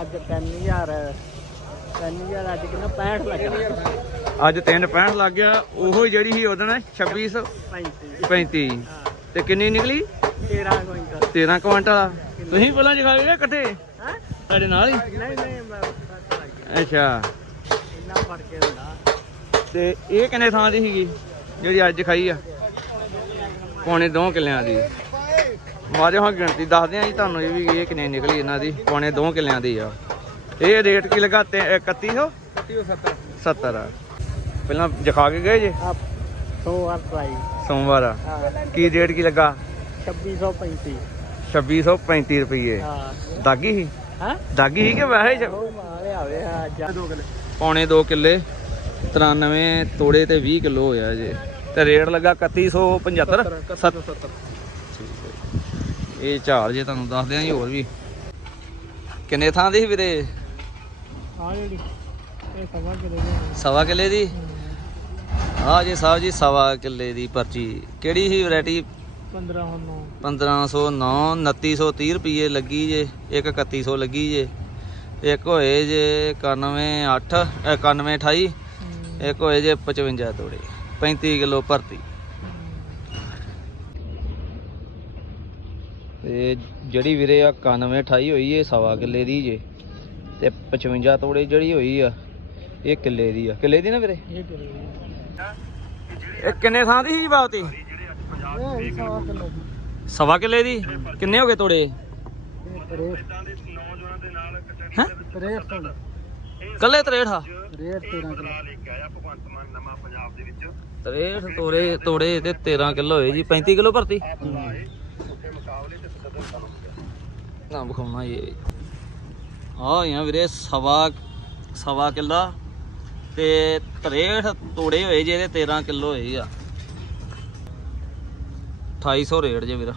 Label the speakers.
Speaker 1: ਅੱਜ 3000 3000 ਅੱਜ ਕਿੰਨਾ 65 ਲੱਗਾ
Speaker 2: ਅੱਜ 365 ਲੱਗ ਗਿਆ ਉਹੋ ਜਿਹੜੀ ਸੀ ਉਹਦਣ 2635
Speaker 1: 35
Speaker 2: ਤੇ ਕਿੰਨੀ ਨਿਕਲੀ?
Speaker 1: 13 ਕੁਇੰਟਲ।
Speaker 2: 13 ਕੁਇੰਟਲ। ਤੁਸੀਂ ਪਹਿਲਾਂ ਜਿਖਾ ਗਏ ਇਕੱਠੇ।
Speaker 1: ਹਾਂ?
Speaker 2: ਸਾਡੇ ਨਾਲ ਹੀ?
Speaker 1: ਨਹੀਂ ਨਹੀਂ ਮੈਂ
Speaker 2: ਅੱਛਾ।
Speaker 1: ਇੰਨਾ ਫ਼ਰਕ ਹੁੰਦਾ।
Speaker 2: ਤੇ ਇਹ ਕਿੰਨੇ ਥਾਂ ਦੀ ਸੀਗੀ ਜਿਹੜੀ ਅੱਜ ਖਾਈ ਆ? ਪੌਣੇ 2 ਕਿੱਲਿਆਂ ਦੀ। ਮਾਰੇ ਹਾਂ ਗਿਣਤੀ ਦੱਸਦੇ ਆ ਜੀ ਤੁਹਾਨੂੰ ਇਹ ਵੀ ਇਹ ਕਿੰਨੇ ਨਿਕਲੀ ਇਹਨਾਂ ਦੀ ਪੌਣੇ 2 ਕਿੱਲਿਆਂ ਦੀ ਆ। ਇਹ ਰੇਟ ਕੀ ਲਗਾ ਤੇ 3100
Speaker 1: 70
Speaker 2: 70 ਆ। ਪਹਿਲਾਂ ਜਖਾ ਕੇ ਗਏ ਜੇ?
Speaker 1: ਆਪ 100 ਵਾਰ ਪ੍ਰਾਈ
Speaker 2: ਸੋਮਵਾਰ ਆ। ਕੀ ਰੇਟ ਕੀ ਲੱਗਾ?
Speaker 1: 2635
Speaker 2: 2635 ਰੁਪਏ
Speaker 1: ਹਾਂ।
Speaker 2: ਦਾਗੀ ਸੀ?
Speaker 1: ਹਾਂ?
Speaker 2: ਦਾਗੀ ਸੀ ਕਿ ਵੈਸੇ ਹੀ
Speaker 1: ਉਹ ਮਾਰੇ ਆਵੇ ਆ। ਜਾ ਦੋ ਕਿਲੇ।
Speaker 2: ਪੌਣੇ 2 ਕਿੱਲੇ 93 ਤੋੜੇ ਤੇ 20 ਕਿਲੋ ਹੋਇਆ ਜੇ। ਤੇ ਰੇਟ ਲੱਗਾ 3175 70 ਇਹ ਝਾੜ ਜੇ ਤੁਹਾਨੂੰ ਦੱਸਦੇ ਆਂ ਜੀ ਹੋਰ ਵੀ। ਕਿੰਨੇ ਥਾਂ ਦੀ ਸੀ ਵੀਰੇ?
Speaker 1: ਆ ਜਿਹੜੀ ਇਹ ਸਵਾ ਕਿਲੇ ਦੀ
Speaker 2: ਸਵਾ ਕਿੱਲੇ ਦੀ? ਆ ਜੀ ਸਾਹਿਬ ਜੀ ਸਵਾ ਕਿੱਲੇ ਦੀ ਪਰਚੀ ਕਿਹੜੀ ਸੀ ਵੈਰਾਈਟੀ?
Speaker 1: 15 ਹੁਣ
Speaker 2: 1509 2930 ਰੁਪਏ ਲੱਗੀ ਜੇ ਇੱਕ 3100 ਲੱਗੀ ਜੇ। ਇੱਕ ਹੋਏ ਜੇ 91 8 91 28 ਇੱਕ ਹੋਏ ਜੇ 55 ਤੋੜੇ 35 ਕਿਲੋ ਭਰਤੀ। ਤੇ ਜਿਹੜੀ ਵੀਰੇ ਆ 91 28 ਹੋਈ ਇਹ ਸਵਾ ਕਿੱਲੇ ਦੀ ਜੇ। ਤੇ 55 ਤੋੜੇ ਜਿਹੜੀ ਹੋਈ ਆ ਇਹ ਕਿੱਲੇ ਦੀ ਆ। ਕਿੱਲੇ ਦੀ ਨਾ ਵੀਰੇ?
Speaker 1: ਇਹ ਕਿਲੇ
Speaker 2: ਇਹ ਕਿੰਨੇ ਥਾਂ ਦੀ ਸੀ ਬਾਤੀ
Speaker 1: ਇਹ? ਸਵਾ ਕਿਲੇ ਦੀ।
Speaker 2: ਕਿੰਨੇ ਹੋ ਗਏ ਤੋੜੇ ਕੱਲੇ 63 ਆ?
Speaker 1: ਰੇਟ 13 ਕਿਲੇ।
Speaker 2: 63 ਤੋੜੇ ਤੋੜੇ ਤੇ 13 ਕਿਲੋ ਹੋਏ ਜੀ। 35 ਕਿਲੋ ਭਰਤੀ? ਨਾ ਬਖਾਉਣਾ ਇਹ ਆ ਯਾ ਵੀਰੇ ਸਵਾ ਸਵਾ ਕਿੱਲਾ ਤੇ 63 ਤੋੜੇ ਹੋਏ ਜੇ ਇਹਦੇ 13 ਕਿਲੋ ਹੋਏ ਆ। 2800 ਰੇਟ ਜੇ ਵੀਰਾ।